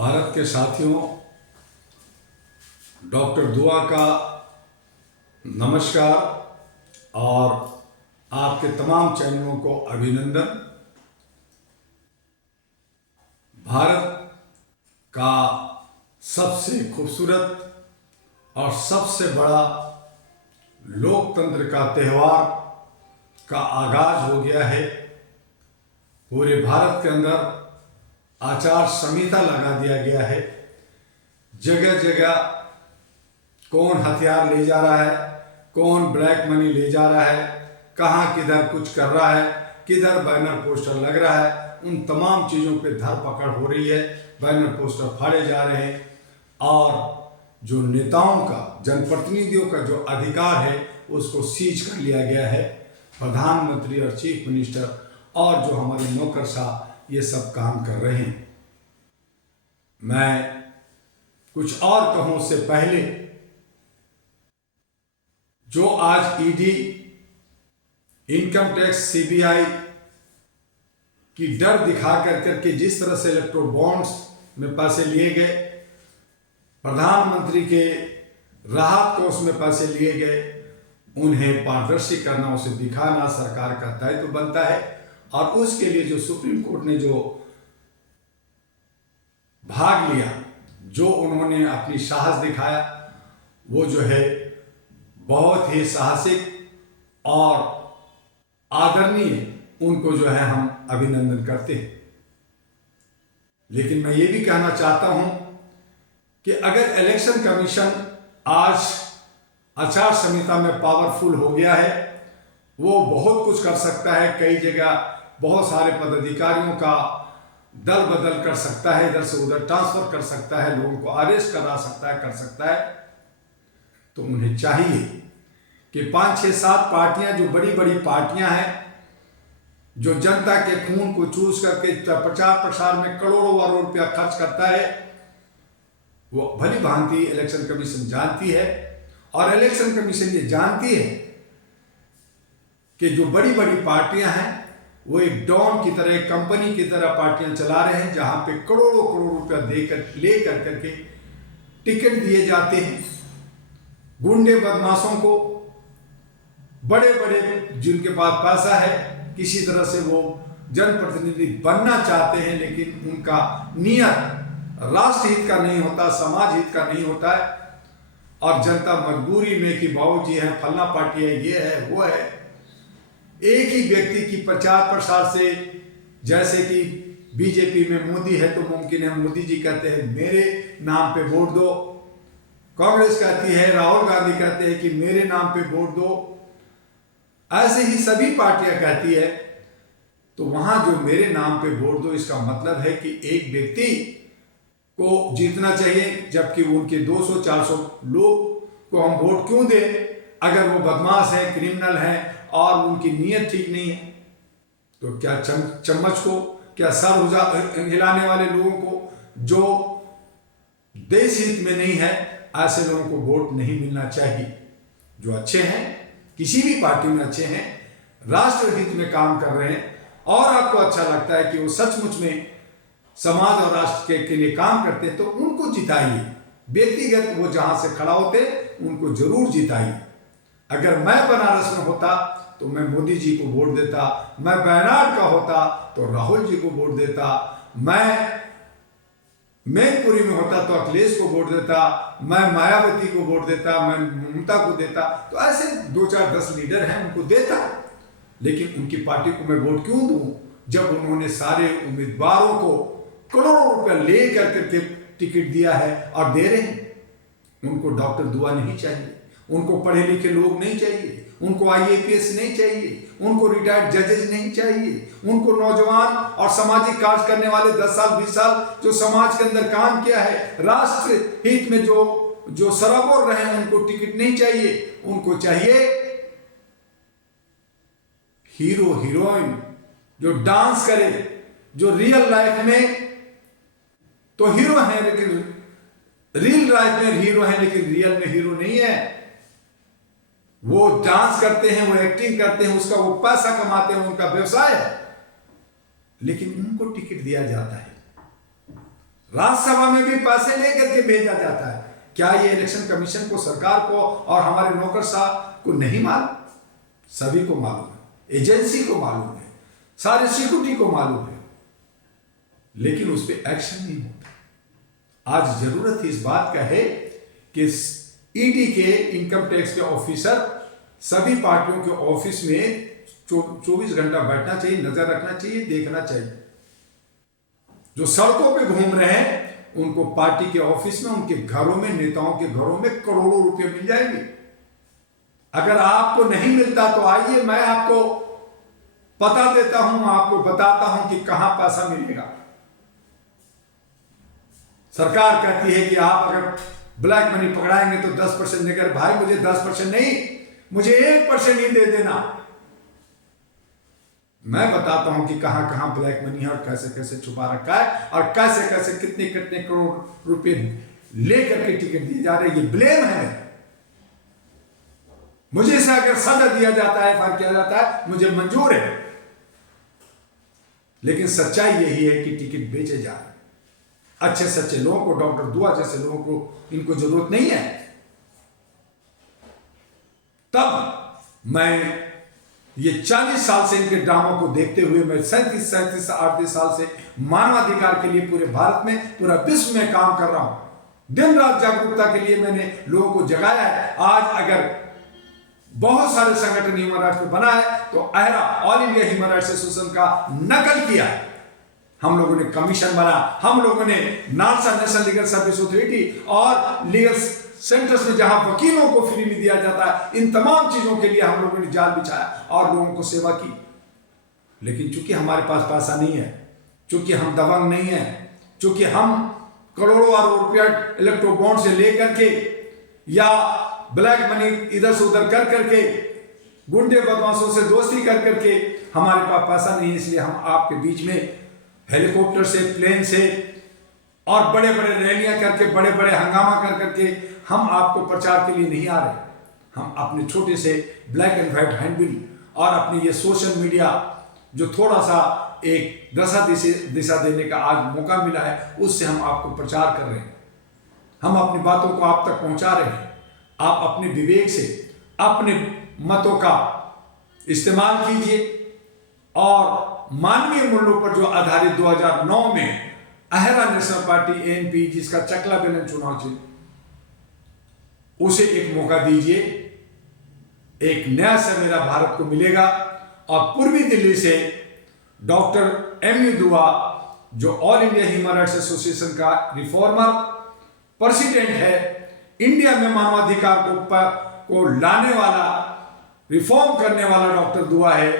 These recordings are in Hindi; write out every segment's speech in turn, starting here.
भारत के साथियों, डॉक्टर दुआ का नमस्कार और आपके तमाम चैनलों को अभिनंदन। भारत का सबसे खूबसूरत और सबसे बड़ा लोकतंत्र का त्यौहार का आगाज हो गया है। पूरे भारत के अंदर आचार संहिता लगा दिया गया है। जगह जगह कौन हथियार ले जा रहा है, कौन ब्लैक मनी ले जा रहा है, कहाँ किधर कुछ कर रहा है, किधर बैनर पोस्टर लग रहा है, उन तमाम चीज़ों पे धरपकड़ हो रही है। बैनर पोस्टर फाड़े जा रहे हैं और जो नेताओं का, जनप्रतिनिधियों का जो अधिकार है उसको सीज कर लिया गया है। प्रधानमंत्री और चीफ मिनिस्टर और जो हमारे नौकरशाह ये सब काम कर रहे हैं। मैं कुछ और कहूं उससे पहले, जो आज ईडी, इनकम टैक्स, सीबीआई की डर दिखा करके जिस तरह से इलेक्ट्रो बॉन्ड्स में पैसे लिए गए, प्रधानमंत्री के राहत कोष में पैसे लिए गए, उन्हें पारदर्शी करना, उसे दिखाना सरकार का दायित्व बनता है। और उसके लिए जो सुप्रीम कोर्ट ने जो भाग लिया, जो उन्होंने अपनी साहस दिखाया, वो जो है बहुत ही साहसिक और आदरणीय, उनको जो है हम अभिनंदन करते हैं। लेकिन मैं ये भी कहना चाहता हूं कि अगर इलेक्शन कमीशन आज आचार संहिता में पावरफुल हो गया है, वो बहुत कुछ कर सकता है। कई जगह बहुत सारे पदाधिकारियों का दल बदल कर सकता है, इधर से उधर ट्रांसफर कर सकता है, लोगों को अरेस्ट करा सकता है, कर सकता है। तो उन्हें चाहिए कि 5, 6, 7 पार्टियां, जो बड़ी बड़ी पार्टियां हैं, जो जनता के खून को चूस करके प्रचार प्रसार में करोड़ों रुपया खर्च करता है, वो भली भांति इलेक्शन कमीशन जानती है। और इलेक्शन कमीशन ये जानती है कि जो बड़ी बड़ी पार्टियां हैं वो एक डॉन की तरह, एक कंपनी की तरह पार्टियां चला रहे हैं, जहां पे करोड़ों रुपया ले करके टिकट दिए जाते हैं गुंडे बदमाशों को। बड़े बड़े जिनके पास पैसा है, किसी तरह से वो जनप्रतिनिधि बनना चाहते हैं, लेकिन उनका नियत राष्ट्र हित का नहीं होता, समाज हित का नहीं होता है। और जनता मजबूरी में कि बाबूजी है, फलना पार्टी है, ये है, वो है, एक ही व्यक्ति की प्रचार प्रसार से, जैसे कि बीजेपी में मोदी है तो मुमकिन है मोदी जी कहते हैं मेरे नाम पे वोट दो, कांग्रेस कहती है, राहुल गांधी कहते हैं कि मेरे नाम पे वोट दो, ऐसे ही सभी पार्टियां कहती है। तो वहां जो मेरे नाम पे वोट दो, इसका मतलब है कि एक व्यक्ति को जीतना चाहिए, जबकि उनके 200-400 लोग को हम वोट क्यों दें अगर वो बदमाश है, क्रिमिनल है और उनकी नीयत ठीक नहीं है। तो क्या चम्मच को, क्या सर हिलाने वाले लोगों को, जो देश हित में नहीं है, ऐसे लोगों को वोट नहीं मिलना चाहिए। जो अच्छे हैं, किसी भी पार्टी में अच्छे हैं, राष्ट्र हित में काम कर रहे हैं और आपको अच्छा लगता है कि वो सचमुच में समाज और राष्ट्र के लिए काम करते हैं, तो उनको जिताइए। व्यक्तिगत वो जहां से खड़ा होते उनको जरूर जिताइए। अगर मैं बनारस में होता तो मैं मोदी जी को वोट देता, मैं वायनाड का होता तो राहुल जी को वोट देता, मैं मैनपुरी में होता तो अखिलेश को वोट देता, मैं मायावती को वोट देता, मैं ममता को देता। तो ऐसे 2, 4, 10 लीडर हैं, उनको देता। लेकिन उनकी पार्टी को मैं वोट क्यों दूं, जब उन्होंने सारे उम्मीदवारों को करोड़ों रुपया ले करके टिकट दिया है और दे रहे हैं। उनको डॉक्टर दुआ नहीं चाहिए, उनको पढ़े लिखे लोग नहीं चाहिए, उनको IAPS नहीं चाहिए, उनको रिटायर्ड जजेस नहीं चाहिए, उनको नौजवान और सामाजिक कार्य करने वाले 10 साल 20 साल जो समाज के अंदर काम किया है, राष्ट्र हित में जो सराबोर रहे, उनको टिकट नहीं चाहिए। उनको चाहिए हीरो हीरोइन जो डांस करे, जो रियल लाइफ में तो हीरो है, लेकिन रियल लाइफ में हीरो है, लेकिन रियल में हीरो नहीं है। वो डांस करते हैं, वो एक्टिंग करते हैं, उसका वो पैसा कमाते हैं, उनका व्यवसाय है, लेकिन उनको टिकट दिया जाता है। राज्यसभा में भी पैसे लेकर के भेजा जाता है। क्या ये इलेक्शन कमीशन को, सरकार को और हमारे नौकरशाह को नहीं मालूम? सभी को मालूम है, एजेंसी को मालूम है, सारे सिक्योरिटी को मालूम है, लेकिन उस पर एक्शन नहीं होता। आज जरूरत इस बात का है कि ईडी के, इनकम टैक्स के ऑफिसर सभी पार्टियों के ऑफिस में 24 घंटा बैठना चाहिए, नजर रखना चाहिए, देखना चाहिए। जो सड़कों पे घूम रहे हैं उनको पार्टी के ऑफिस में, उनके घरों में, नेताओं के घरों में करोड़ों रुपए मिल जाएंगे। अगर आपको नहीं मिलता तो आइए, मैं आपको पता देता हूं, आपको बताता हूं कि कहां पैसा मिलेगा। सरकार कहती है कि आप अगर ब्लैक मनी पकड़ाएंगे तो 10% देकर, भाई मुझे 10% नहीं, मुझे 1% ही दे देना। मैं बताता हूं कि कहां कहां ब्लैक मनी है और कैसे कैसे छुपा रखा है और कैसे कैसे कितने कितने करोड़ रुपए लेकर के टिकट दिए जा रहे हैं। ये ब्लेम है। मुझे इसे अगर सजा दिया जाता है, एफआईआर किया जाता है, मुझे मंजूर है, लेकिन सच्चाई यही है कि टिकट बेचे जा रहे हैं। अच्छे सच्चे लोगों को, डॉक्टर दुआ जैसे लोगों को इनको जरूरत नहीं है। तब मैं ये 40 साल से इनके ड्रामों को देखते हुए, मैं 37 38 साल से मानवाधिकार के लिए पूरे भारत में, पूरा विश्व में काम कर रहा हूं। दिन रात जागरूकता के लिए मैंने लोगों को जगाया है। आज अगर बहुत सारे संगठन ह्यूमन राइट्स में बना है तो अहरा, All India Human Rights Association का नकल किया है। हम लोगों ने कमीशन बना, हम लोगों ने NALSA, national legal service authority और लीगल सेंटर्स में जहां वकीलों को फ्री में दिया जाता है, इन तमाम चीजों के लिए हम लोगों ने जाल बिछाया और लोगों को सेवा की। लेकिन चूंकि हमारे पास पैसा नहीं है, चूंकि हम दबंग नहीं है, चूंकि हम करोड़ों और रुपया इलेक्ट्रो बॉन्ड से लेकर के या ब्लैक मनी इधर से उधर कर करके, गुंडे बदमाशों से दोस्ती कर करके हमारे पास पैसा नहीं है, इसलिए हम आपके बीच में हेलीकॉप्टर से, प्लेन से और बड़े बड़े रैलियां करके, बड़े बड़े हंगामा कर करके हम आपको प्रचार के लिए नहीं आ रहे। हम अपने छोटे से ब्लैक एंड व्हाइट हैंडबिल और अपनी ये सोशल मीडिया जो थोड़ा सा एक दिशा देने का आज मौका मिला है, उससे हम आपको प्रचार कर रहे हैं। हम अपनी बातों को आप तक पहुंचा रहे हैं। आप अपने विवेक से अपने मतों का इस्तेमाल कीजिए और मानवीय मूल्यों पर जो आधारित 2009 में अहरा नेशनल पार्टी एएनपी, जिसका चकला बेलन चुनाव थे, उसे एक मौका दीजिए। एक नया सवेरा भारत को मिलेगा। और पूर्वी दिल्ली से डॉक्टर एमयू दुआ, जो all India Human Rights Association का रिफॉर्मर प्रेसिडेंट है, इंडिया में मानवाधिकार को लाने वाला, रिफॉर्म करने वाला डॉक्टर दुआ है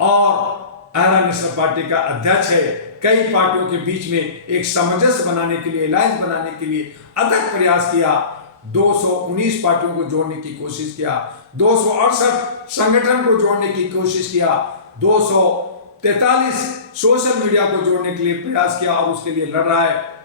और अहरा नेशनल पार्टी का अध्यक्ष है। कई पार्टियों के बीच में एक सामंजस्य बनाने के लिए, अलायंस बनाने के लिए अथक प्रयास किया। 219 पार्टियों को जोड़ने की कोशिश किया, 268 संगठन को जोड़ने की कोशिश किया, 243 सोशल मीडिया को जोड़ने के लिए प्रयास किया और उसके लिए लड़ रहा है।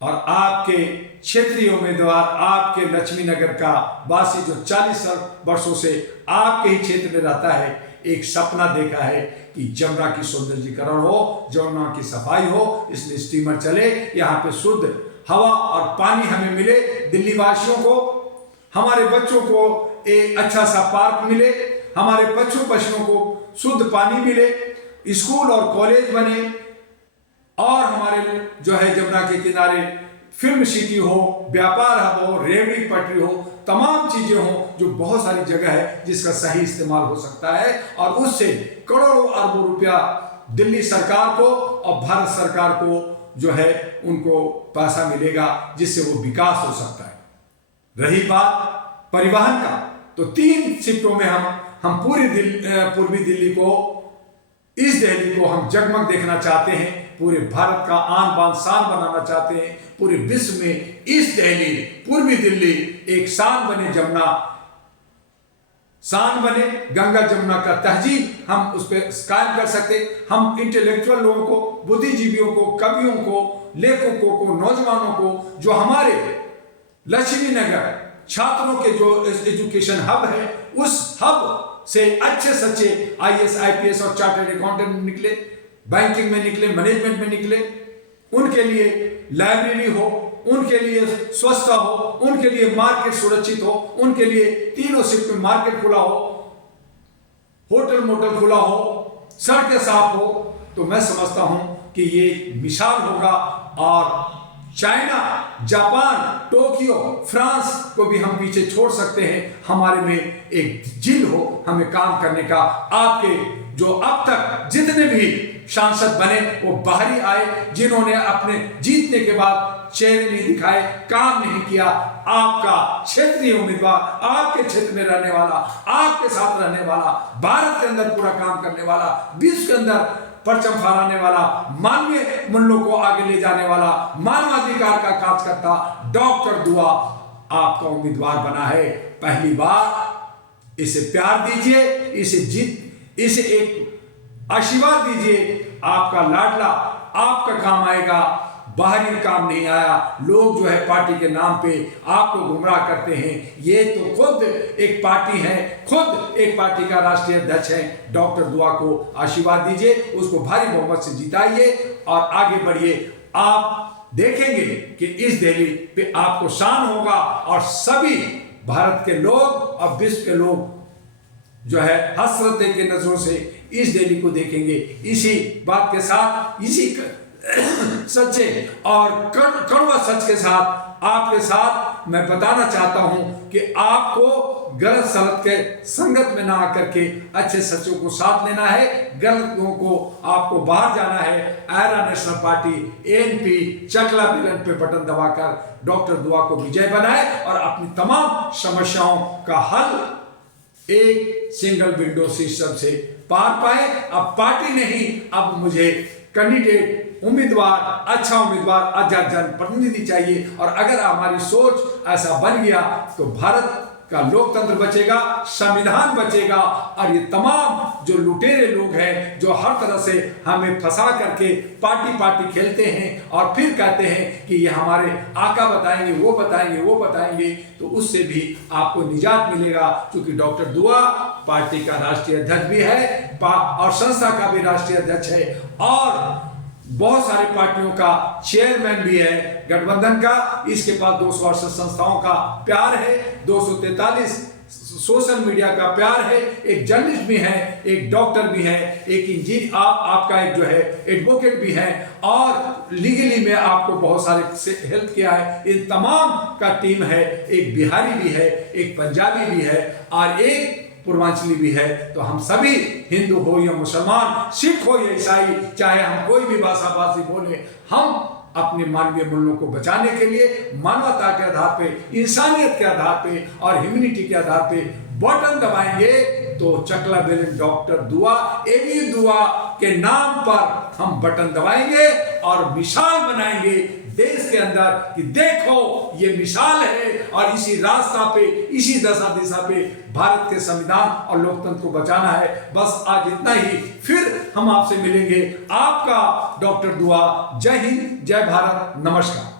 और आपके क्षेत्रीय उम्मीदवार, आपके लक्ष्मी नगर का वासी जो 40 वर्षों से आपके ही क्षेत्र में रहता है, एक सपना देखा है कि जमुना की सौंदर्यीकरण हो, जमुना की सफाई हो, इसलिए स्टीमर चले, यहाँ पे शुद्ध हवा और पानी हमें मिले, दिल्ली वासियों को, हमारे बच्चों को एक अच्छा सा पार्क मिले, हमारे पशु पक्षियों को शुद्ध पानी मिले, स्कूल और कॉलेज बने और हमारे जो है जमुना के किनारे फिल्म सिटी हो, व्यापार हब हो, रेलवे पटरी हो, तमाम चीजें हो, जो बहुत सारी जगह है जिसका सही इस्तेमाल हो सकता है और उससे करोड़ों अरबों रुपया दिल्ली सरकार को और भारत सरकार को जो है उनको पैसा मिलेगा, जिससे वो विकास हो सकता है। रही बात परिवहन का, तो 3 शिफ्टों में हम पूर्वी दिल्ली को, इस दिल्ली को हम जगमग देखना चाहते हैं, पूरे भारत का आन बान शान बनाना चाहते हैं, पूरे विश्व में इस दिल्ली, पूर्वी दिल्ली एक शान बने, जमुना शान बने, गंगा जमुना का तहजीब हम उस पर कायम कर सकते। हम इंटेलेक्चुअल लोगों को, बुद्धिजीवियों को, कवियों को, लेखकों को, नौजवानों को, जो हमारे लक्ष्मी नगर छात्रों के जो एजुकेशन हब है, उस हब से अच्छे सच्चे IAS, IPS और चार्टर्ड अकाउंटेंट निकले, बैंकिंग में निकले, मैनेजमेंट में निकले, उनके लिए लाइब्रेरी हो, उनके लिए स्वच्छता हो, उनके लिए मार्केट सुरक्षित हो, उनके लिए तीनों शिफ्ट में मार्केट खुला हो, होटल मोटल खुला हो, सड़कें साफ हो, तो मैं समझता हूं कि ये मिसाल होगा। और चाइना, जापान, टोक्यो, फ्रांस को भी हम पीछे छोड़ सकते हैं। हमारे में एक जिल हो हमें काम करने का। आपके जो अब तक जितने भी सांसद बने वो बाहरी आए, जिन्होंने अपने जीतने के बाद चेहरे नहीं दिखाए, काम नहीं किया। आपका क्षेत्रीय उम्मीदवार, आपके क्षेत्र में रहने वाला, आपके साथ रहने वाला, भारत के अंदर पूरा काम करने वाला, विश्व के अंदर परचम फहराने वाला, मानवीय मूल्यों को आगे ले जाने वाला, मानवाधिकार का कार्यकर्ता डॉक्टर दुआ आपका उम्मीदवार बना है। पहली बार इसे प्यार दीजिए, इसे एक आशीर्वाद दीजिए। आपका लाडला आपका काम आएगा, बाहरी काम नहीं आया। लोग जो है पार्टी के नाम पे आपको गुमराह करते हैं। ये तो खुद एक पार्टी है, खुद एक पार्टी का राष्ट्रीय अध्यक्ष है। डॉक्टर दुआ को आशीर्वाद दीजिए, उसको भारी बहुमत से जिताइए और आगे बढ़िए। आप देखेंगे कि इस दिल्ली पे आपको शान होगा और सभी भारत के लोग और विश्व के लोग जो है हसरत की नजरों से इस दिल्ली को देखेंगे। इसी बात के साथ, इसी सच्चे और कड़वा सच के साथ आपके साथ मैं बताना चाहता हूं कि आपको गलत सलत के संगत में ना आकर के अच्छे सच्चों को साथ लेना है। गलत लोगों को आपको बाहर जाना है। आयरा नेशनल पार्टी एएनपी चकला बेलन पे बटन दबाकर डॉक्टर दुआ को विजय बनाए और अपनी तमाम समस्याओं का हल एक सिंगल विंडो सिस्टम से पार पाए। अब पार्टी नहीं, अब मुझे कैंडिडेट, उम्मीदवार, अच्छा उम्मीदवार, अच्छा जनप्रतिनिधि चाहिए। और अगर हमारी सोच ऐसा बन गया तो भारत का लोकतंत्र बचेगा, संविधान बचेगा और ये तमाम जो लुटेरे लोग हैं जो हर तरह से हमें फंसा करके पार्टी खेलते हैं और फिर कहते हैं कि ये हमारे आका बताएंगे, वो बताएंगे, वो बताएंगे, तो उससे भी आपको निजात मिलेगा। क्योंकि डॉक्टर दुआ पार्टी का राष्ट्रीय अध्यक्ष भी है और संस्था का भी राष्ट्रीय अध्यक्ष है और बहुत सारे पार्टियों का चेयरमैन भी है गठबंधन का। इसके पास 268 संस्थाओं का प्यार है, 243 सोशल मीडिया का प्यार है, एक जर्नलिस्ट भी है, एक डॉक्टर भी है, एक इंजीनियर, आपका एक जो है एडवोकेट भी है और लीगली में आपको बहुत सारे हेल्प किया है। इन तमाम का टीम है। एक बिहारी भी है, एक पंजाबी भी है और एक पूर्वांचली भी है। तो हम सभी हिंदू हो या मुसलमान, सिख हो या ईसाई, चाहे हम कोई भी भाषी बोले, हम अपने मानवीय मूल्यों को बचाने के लिए मानवता के आधार पे, इंसानियत के आधार पे और ह्यूमैनिटी के आधार पे बटन दबाएंगे तो चकला बेलन डॉक्टर दुआ, एबी दुआ के नाम पर हम बटन दबाएंगे और मिसाल बनाएंगे देश के अंदर कि देखो ये मिसाल है। और इसी रास्ता पे, इसी दिशा पे भारत के संविधान और लोकतंत्र को बचाना है। बस आज इतना ही, फिर हम आपसे मिलेंगे। आपका डॉक्टर दुआ। जय हिंद, जय भारत, नमस्कार।